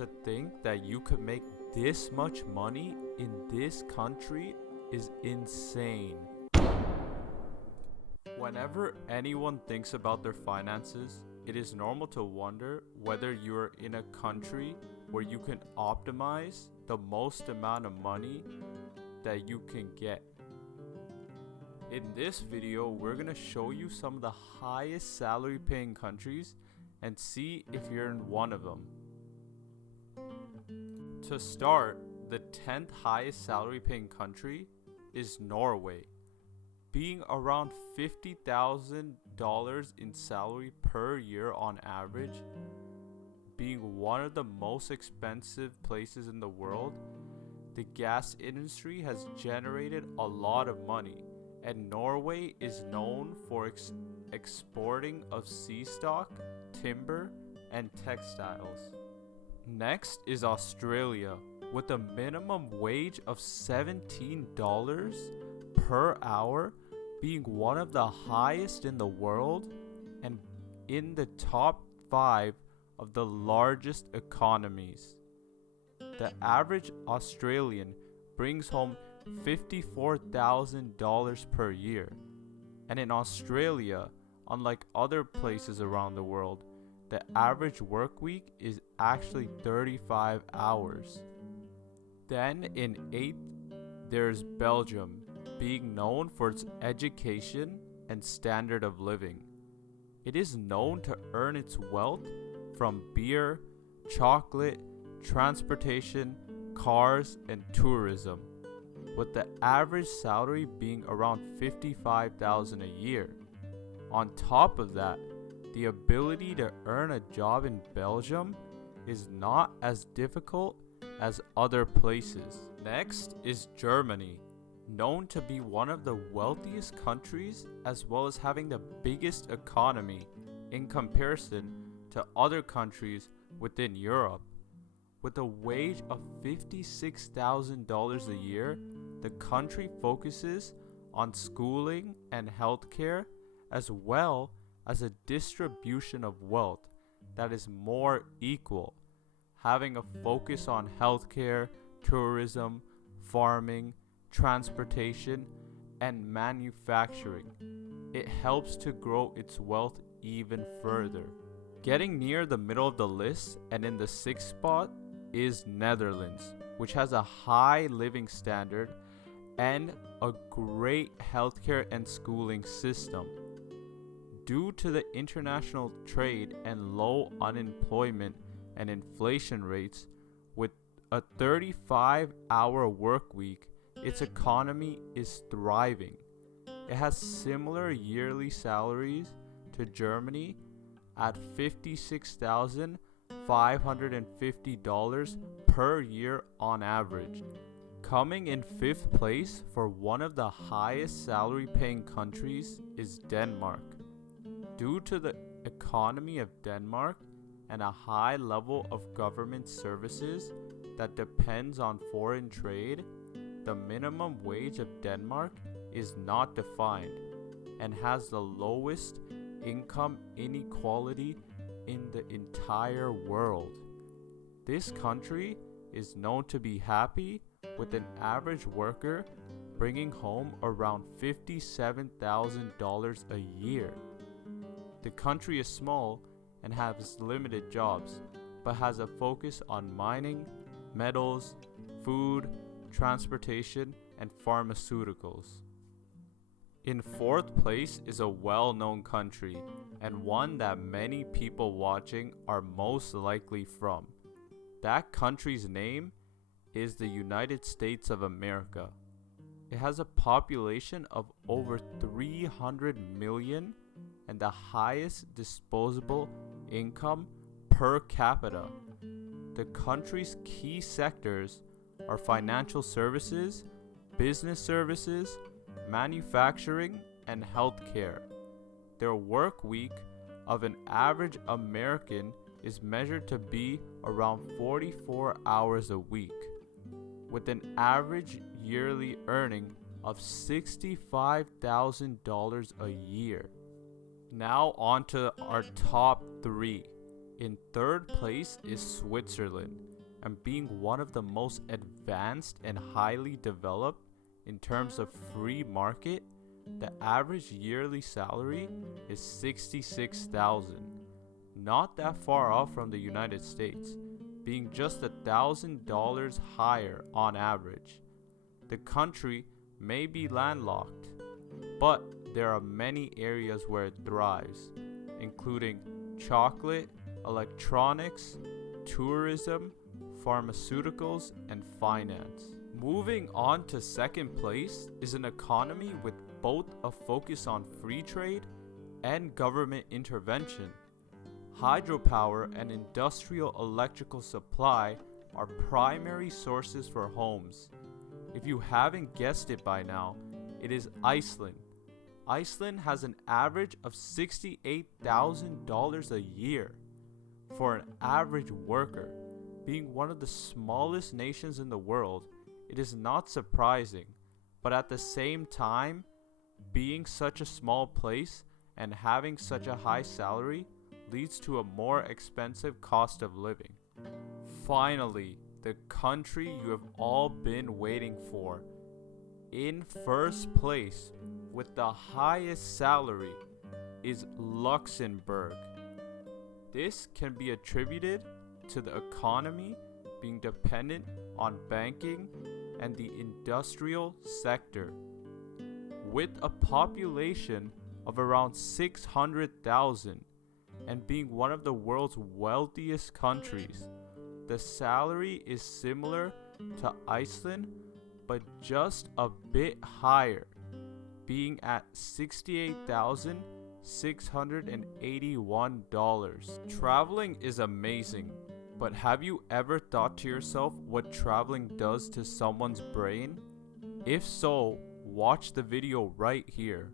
To think that you could make this much money in this country is insane. Whenever anyone thinks about their finances, it is normal to wonder whether you are in a country where you can optimize the most amount of money that you can get. In this video, we're going to show you some of the highest salary paying countries and see if you're in one of them. To start, the 10th highest salary paying country is Norway, being around $50,000 in salary per year on average. Being one of the most expensive places in the world, the gas industry has generated a lot of money, and Norway is known for exporting of sea stock, timber, and textiles. Next is Australia, with a minimum wage of $17 per hour, being one of the highest in the world and in the top 5 of the largest economies. The average Australian brings home $54,000 per year, and in Australia, unlike other places around the world, the average work week is actually 35 hours. Then in 8th, there's Belgium, being known for its education and standard of living. It is known to earn its wealth from beer, chocolate, transportation, cars, and tourism, with the average salary being around $55,000 a year. On top of that, the ability to earn a job in Belgium is not as difficult as other places. Next is Germany, known to be one of the wealthiest countries as well as having the biggest economy in comparison to other countries within Europe. With a wage of $56,000 a year, the country focuses on schooling and healthcare as well as a distribution of wealth that is more equal, having a focus on healthcare, tourism, farming, transportation, and manufacturing. It helps to grow its wealth even further. Getting near the middle of the list and in the 6th spot is Netherlands, which has a high living standard and a great healthcare and schooling system. Due to the international trade and low unemployment and inflation rates, with a 35-hour work week, its economy is thriving. It has similar yearly salaries to Germany at $56,550 per year on average. Coming in 5th place for one of the highest salary paying countries is Denmark. Due to the economy of Denmark and a high level of government services that depends on foreign trade, the minimum wage of Denmark is not defined and has the lowest income inequality in the entire world. This country is known to be happy, with an average worker bringing home around $57,000 a year. The country is small and has limited jobs, but has a focus on mining, metals, food, transportation, and pharmaceuticals. In 4th place is a well-known country, and one that many people watching are most likely from. That country's name is the United States of America. It has a population of over 300 million and the highest disposable income per capita. The country's key sectors are financial services, business services, manufacturing, and healthcare. Their work week of an average American is measured to be around 44 hours a week, with an average yearly earning of $65,000 a year. Now on to our top 3. In third place is Switzerland, and being one of the most advanced and highly developed in terms of free market, the average yearly salary is $66,000, not that far off from the United States, being just $1,000 higher on average. The country may be landlocked, but there are many areas where it thrives, including chocolate, electronics, tourism, pharmaceuticals, and finance. Moving on to second place is an economy with both a focus on free trade and government intervention. Hydropower and industrial electrical supply are primary sources for homes. If you haven't guessed it by now, it is Iceland. Iceland has an average of $68,000 a year for an average worker. Being one of the smallest nations in the world, it is not surprising, but at the same time, being such a small place and having such a high salary leads to a more expensive cost of living. Finally, the country you have all been waiting for. In first place, with the highest salary, is Luxembourg. This can be attributed to the economy being dependent on banking and the industrial sector. With a population of around 600,000 and being one of the world's wealthiest countries, the salary is similar to Iceland but just a bit higher, being at $68,681. Traveling is amazing, but have you ever thought to yourself what traveling does to someone's brain? If so, watch the video right here.